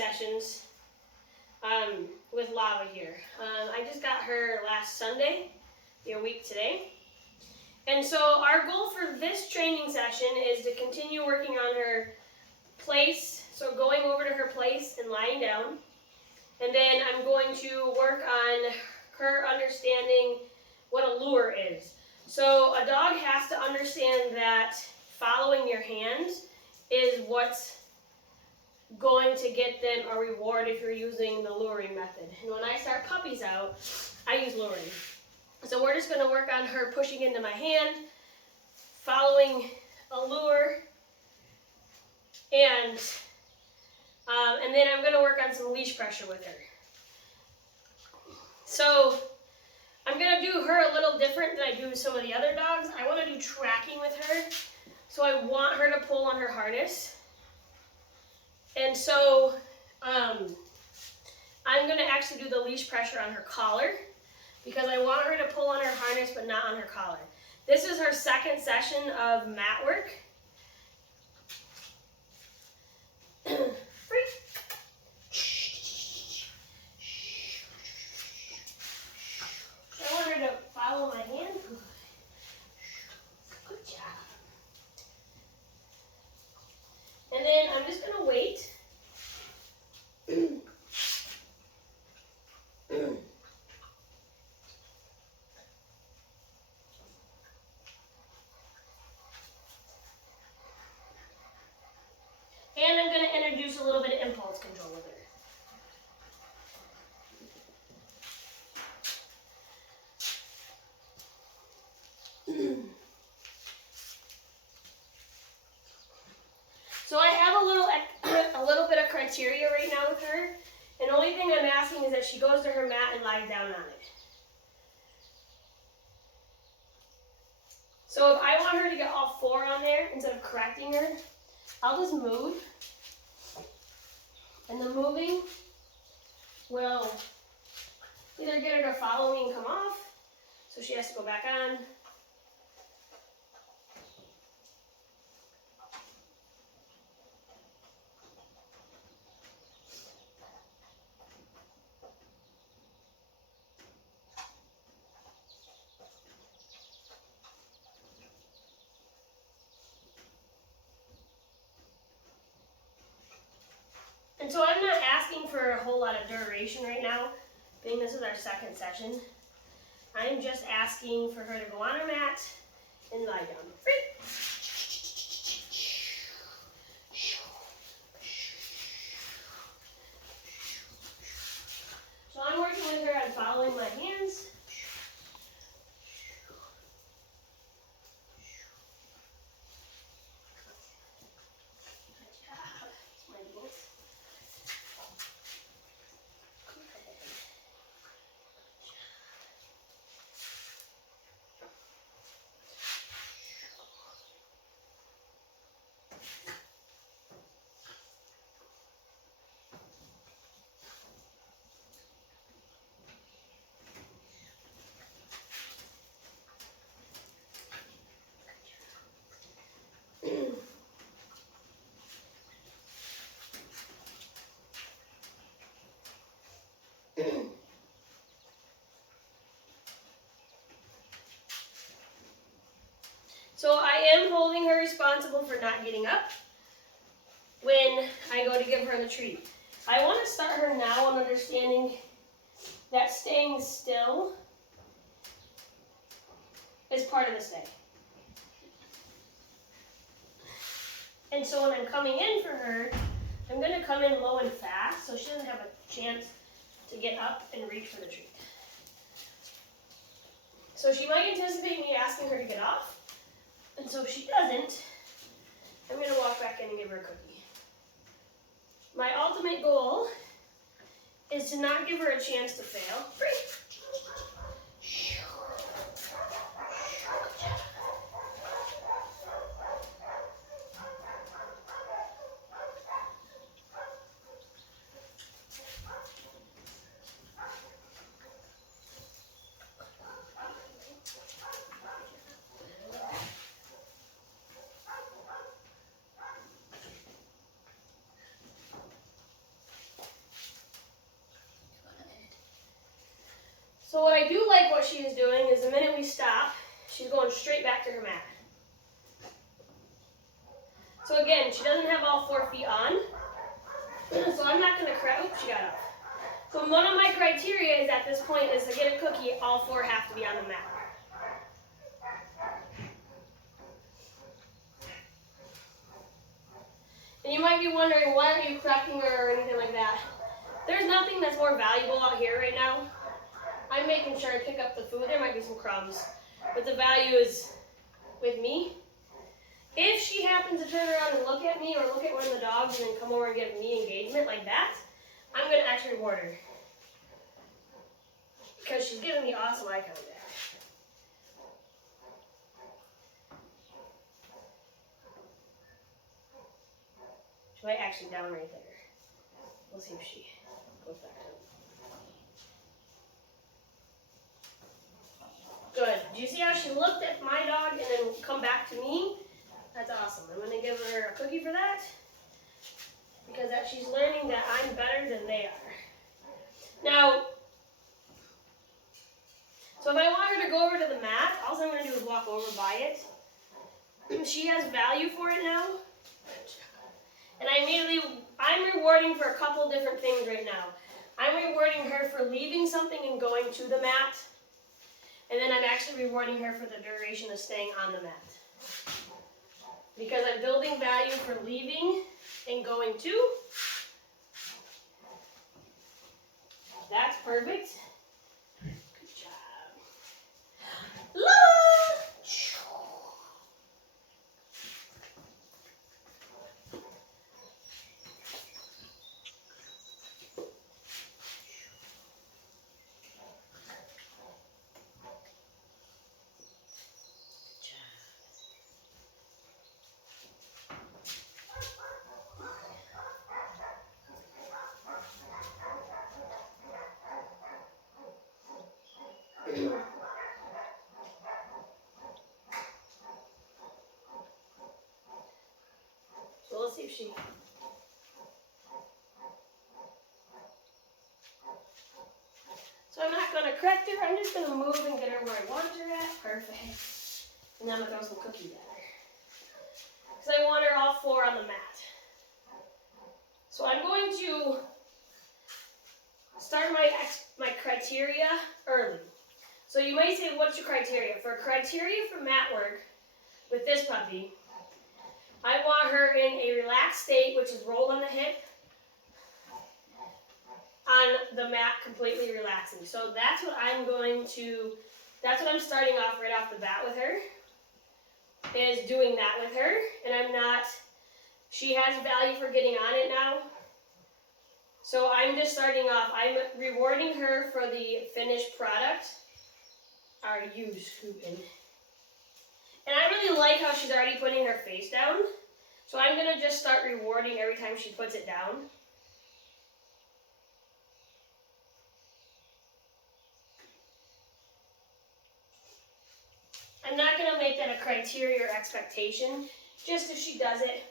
sessions with Lava here. I just got her last Sunday, a week today. And so our goal for this training session is to continue working on her place, so going over to her place and lying down. And then I'm going to work on her understanding what a lure is. So a dog has to understand that following your hands is what's going to get them a reward if you're using the luring method. And when I start puppies out, I use luring. So we're just going to work on her pushing into my hand, following a lure, and then I'm going to work on some leash pressure with her. So I'm going to do her a little different than I do some of the other dogs. I want to do tracking with her. So I want her to pull on her harness. And so I'm going to actually do the leash pressure on her collar because I want her to pull on her harness but not on her collar. This is her second session of mat work. I want her to follow my hand. Good job. And then I'm just going to wait. And I'm going to introduce a little bit of impulse control with her. So I have a little bit of criteria right now with her. And the only thing I'm asking is that she goes to her mat and lies down on it. So if I want her to get all four on there instead of correcting her, I'll just move. And the moving will either get her to follow me and come off, so she has to go back on. And so I'm not asking for a whole lot of duration right now, being this is our second session. I'm just asking for her to go on her mat and lie down. Free. So I'm working with her on following my hands. So I am holding her responsible for not getting up when I go to give her the treat. I want to start her now on understanding that staying still is part of the stay. And so when I'm coming in for her, I'm going to come in low and fast so she doesn't have a chance to get up and reach for the treat. So she might anticipate me asking her to get off. And so if she doesn't, I'm going to walk back in and give her a cookie. My ultimate goal is to not give her a chance to fail. Free. So what I do like what she is doing is the minute we stop, she's going straight back to her mat. So again, she doesn't have all 4 feet on, so I'm not going to oops, she got up. So one of my criteria is at this point is to get a cookie, all 4 have to be on the mat. And you might be wondering, why are you correcting her or anything like that? There's nothing that's more valuable out here right now. I'm making sure I pick up the food. There might be some crumbs, but the value is with me. If she happens to turn around and look at me or look at one of the dogs and then come over and give me engagement like that, I'm going to actually reward her. Because she's giving me awesome eye contact. She might actually down right there. We'll see if she goes back up. Good. Do you see how she looked at my dog and then come back to me? That's awesome. I'm going to give her a cookie for that. Because that she's learning that I'm better than they are. Now, so if I want her to go over to the mat, all I'm going to do is walk over by it. She has value for it now. And I'm rewarding for a couple different things right now. I'm rewarding her for leaving something and going to the mat. And then I'm actually rewarding her for the duration of staying on the mat. Because I'm building value for leaving and going to. That's perfect. Good job. La! So let's see if she... So I'm not going to correct her, I'm just going to move and get her where I want her at. Perfect. And then I'm going to throw some cookies at her. Because I want her all 4 on the mat. So I'm going to start my criteria early. So you might say, what's your criteria? For criteria for mat work with this puppy, I want her in a relaxed state, which is rolled on the hip, on the mat, completely relaxing. So that's what I'm starting off right off the bat with her, is doing that with her. And she has value for getting on it now. So I'm just starting off, I'm rewarding her for the finished product. Are you scooping? And I really like how she's already putting her face down. So I'm going to just start rewarding every time she puts it down. I'm not going to make that a criteria or expectation, just if she does it.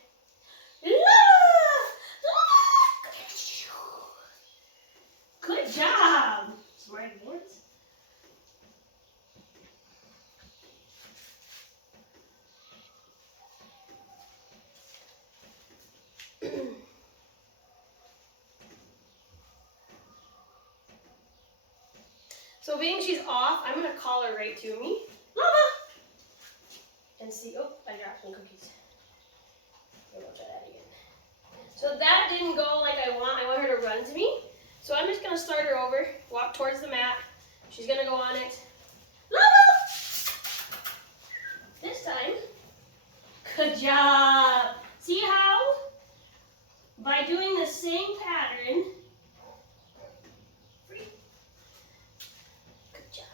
Good job. Smart hands. So being she's off, I'm going to call her right to me. Lava! And see, oh, I dropped some cookies. We'll try that again. So that didn't go like I want her to run to me. So I'm just going to start her over, walk towards the mat. She's going to go on it. Lava! This time, good job. See how? By doing the same pattern, good job.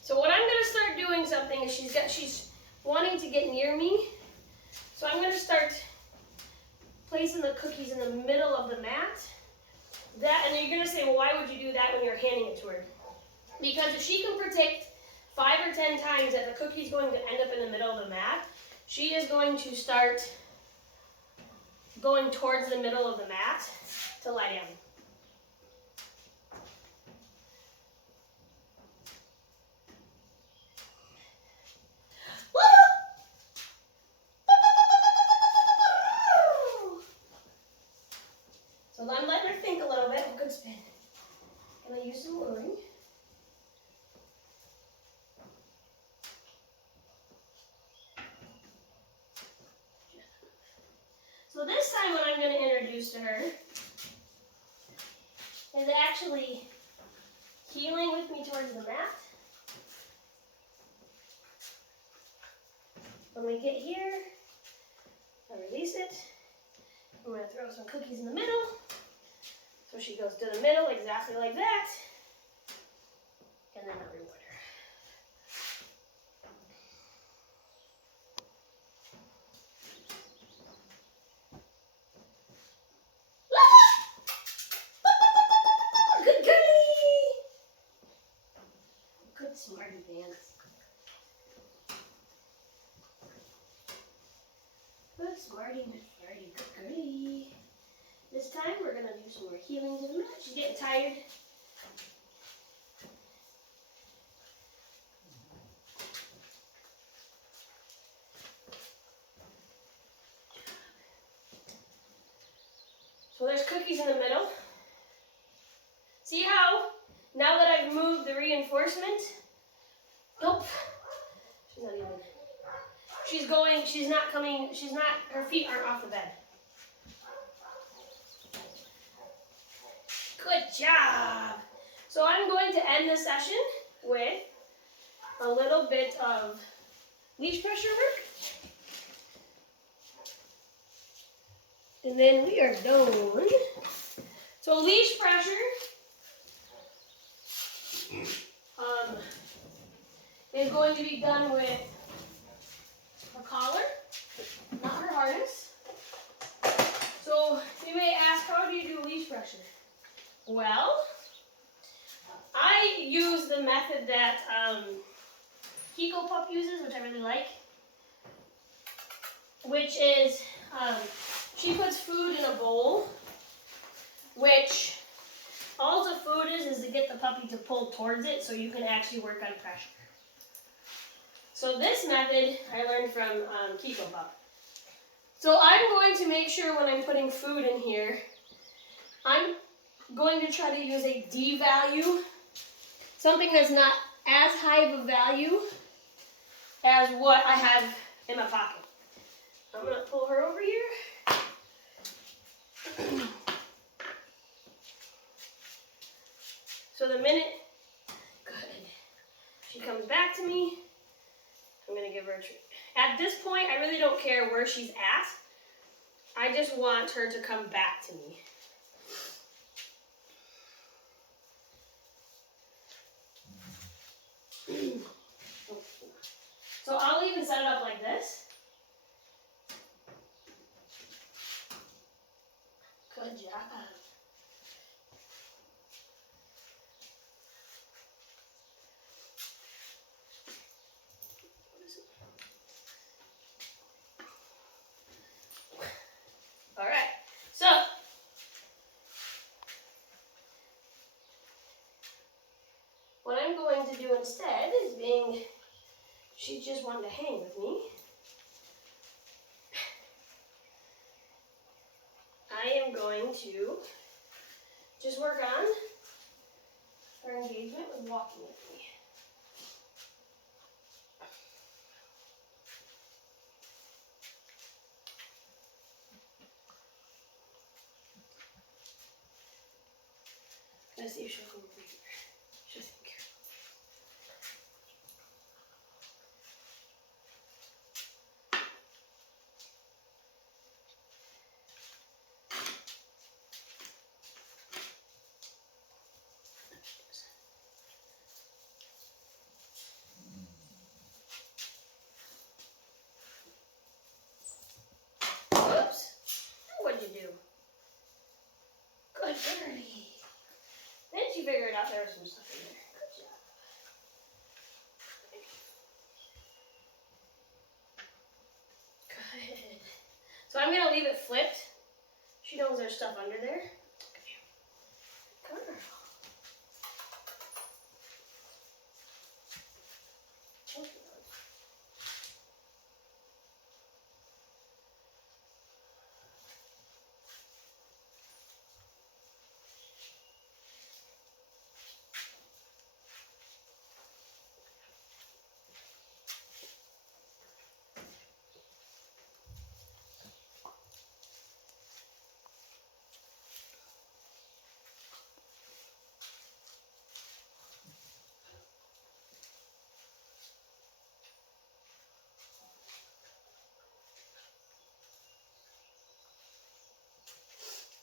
So what I'm going to start doing something is she's wanting to get near me. So I'm going to start placing the cookies in the middle of the mat. And you're going to say, well, why would you do that when you're handing it to her? Because if she can predict 5 or 10 times that the cookie's going to end up in the middle of the mat, she is going to start going towards the middle of the mat to lie down. time, what I'm going to introduce to her is actually heeling with me towards the mat. When we get here, I release it. I'm going to throw some cookies in the middle. So she goes to the middle exactly like that. And then I'll reward her. Good girlie! Good smarty pants. Good smarty, good smarty, good girlie. This time we're going to do some more healing to the mat. She's getting tired. So there's cookies in the middle. See how, now that I've moved the reinforcement, nope, she's not even, she's going, she's not coming, she's not, her feet aren't off the bed. Good job. So I'm going to end the session with a little bit of leash pressure work. And then we are done. So leash pressure is going to be done with her collar, not her harness. So you may ask, how do you do leash pressure? Well, I use the method that Kiko Pup uses, which I really like, which is she puts food in a bowl, which all the food is to get the puppy to pull towards it so you can actually work on pressure. So this method I learned from Kiko Pup. So I'm going to make sure when I'm putting food in here, I'm going to try to use a D value, something that's not as high of a value as what I have in my pocket. I'm going to pull her over here. So the minute, good, she comes back to me, I'm going to give her a treat. At this point, I really don't care where she's at. I just want her to come back to me. So I'll even set it up like this. Good job. All right. So what I'm going to do instead is she just wanted to hang with me. I am going to just work on her engagement with walking with me. Let's see if she'll come over here. She'll think. Whoops. What'd you do? Good girlie. Then she figured out there was some stuff in there. Good job. Good. So I'm going to leave it flipped. She knows there's stuff under there. Good girl.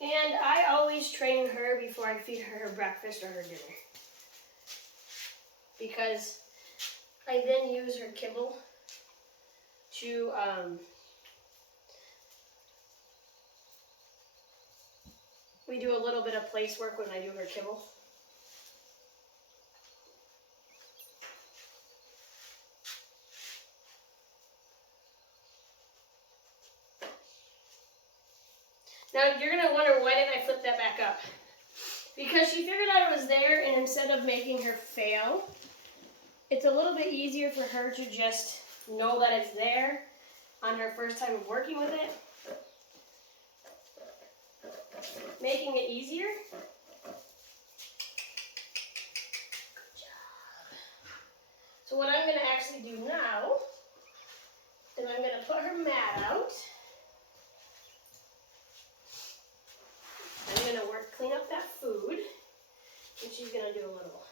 And I always train her before I feed her breakfast or her dinner, because I then use her kibble to we do a little bit of place work when I do her kibble. Now you're going to wonder, why did I flip that back up? Because she figured out it was there, and instead of making her fail, it's a little bit easier for her to just know that it's there on her first time of working with it. Making it easier. Good job. So what I'm going to actually do now is I'm going to put her mat out. I'm going to clean up that food, and she's going to do a little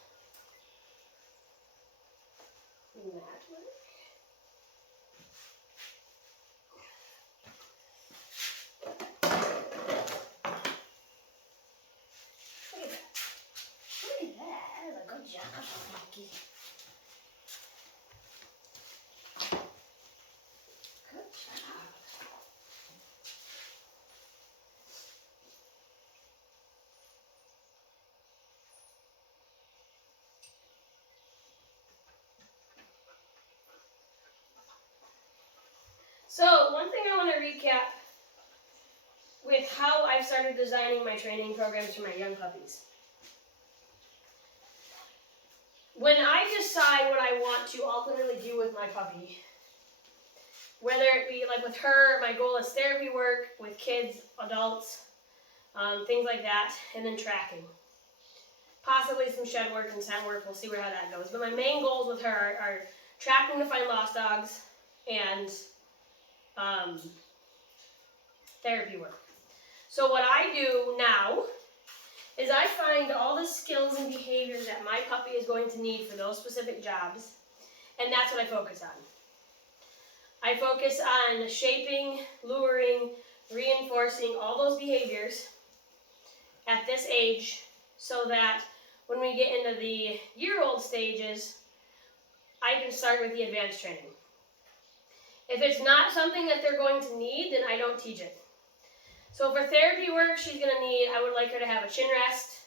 mat work. Look at that. That is a good job, Frankie. Good job. So, one thing I want to recap with how I've started designing my training programs for my young puppies. When I decide what I want to ultimately do with my puppy, whether it be like with her, my goal is therapy work with kids, adults, things like that, and then tracking. Possibly some shed work and scent work, we'll see how that goes. But my main goals with her are tracking to find lost dogs and therapy work. So what I do now is I find all the skills and behaviors that my puppy is going to need for those specific jobs, and that's what I focus on. I focus on shaping, luring, reinforcing all those behaviors at this age, so that when we get into the year-old stages, I can start with the advanced training. If it's not something that they're going to need, then I don't teach it. So for therapy work, she's going to need, I would like her to have a chin rest.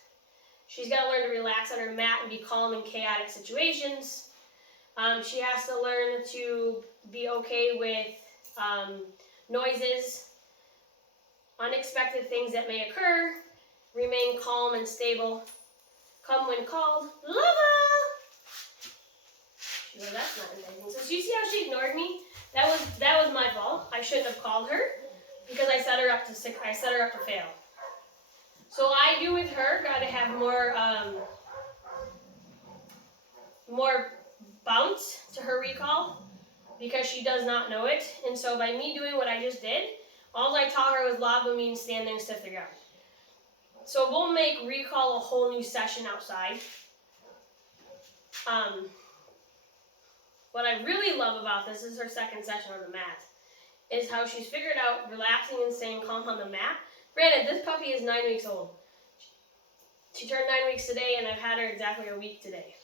She's got to learn to relax on her mat and be calm in chaotic situations. She has to learn to be okay with noises, unexpected things that may occur, remain calm and stable. Come when called, lava! Well, that's not amazing. So you see how she ignored me? That was my fault. I shouldn't have called her because I set her up to fail. So I do with her got to have more bounce to her recall because she does not know it. And so by me doing what I just did, all I taught her was lava means stand there and sniff the ground. So we'll make recall a whole new session outside. What I really love about this is her second session on the mat, is how she's figured out relaxing and staying calm on the mat. Granted, this puppy is 9 weeks old. She turned 9 weeks today, and I've had her exactly a week today.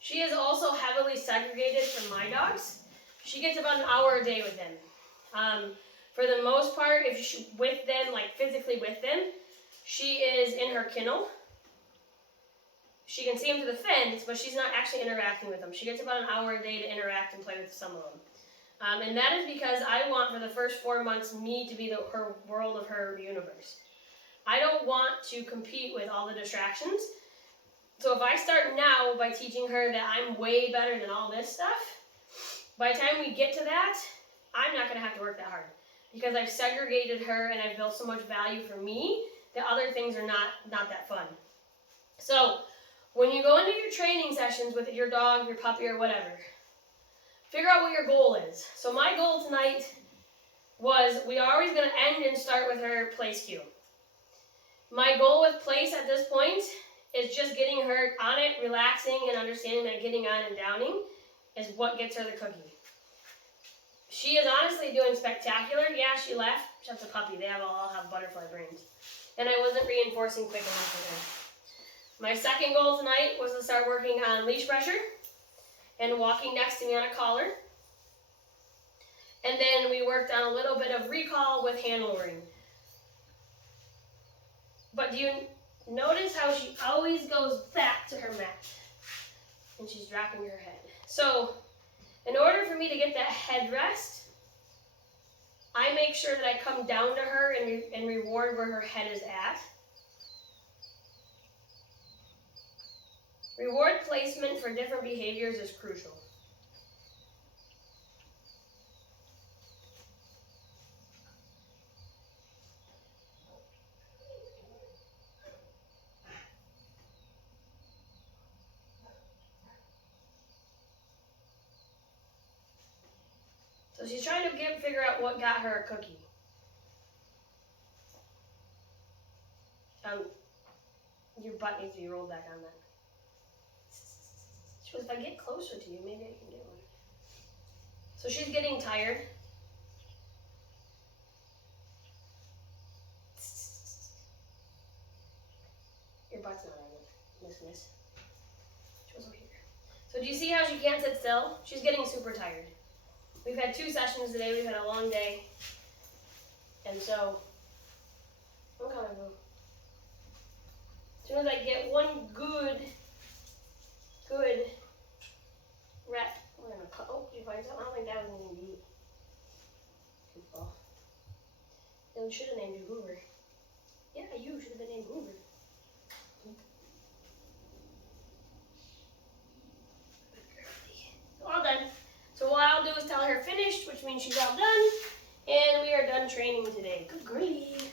She is also heavily segregated from my dogs. She gets about an hour a day with them. For the most part, if she's with them, like physically with them, she is in her kennel. She can see them through the fence, but she's not actually interacting with them. She gets about an hour a day to interact and play with some of them. And that is because I want, for the first 4 months, me to be her world of her universe. I don't want to compete with all the distractions. So if I start now by teaching her that I'm way better than all this stuff, by the time we get to that, I'm not going to have to work that hard. Because I've segregated her and I've built so much value for me that other things are not that fun. So when you go into your training sessions with your dog, your puppy, or whatever, figure out what your goal is. So my goal tonight was we are always going to end and start with her place cue. My goal with place at this point is just getting her on it, relaxing, and understanding that getting on and downing is what gets her the cookie. She is honestly doing spectacular. Yeah, she left. That's a puppy. They all have butterfly brains. And I wasn't reinforcing quick enough with her. My second goal tonight was to start working on leash pressure and walking next to me on a collar. And then we worked on a little bit of recall with hand lowering. But do you notice how she always goes back to her mat? And she's dropping her head. So, in order for me to get that head rest, I make sure that I come down to her and reward where her head is at. Reward placement for different behaviors is crucial. So she's trying to figure out what got her a cookie. Your butt needs to be rolled back on that. She goes, if I get closer to you, maybe I can get one. So she's getting tired. Your butt's not on it. Miss. She goes over here. So do you see how she can't sit still? She's getting super tired. We've had 2 sessions today. We've had a long day. And so, I'm coming, boo. As soon as I get one good rep, we're gonna cut. Oh, you find something? I don't think that was going to be goofball. Then we should have named you Hoover. Yeah, you should have been named Hoover. All done. So what I'll do is tell her finished, which means she's all done, and we are done training today. Good grief.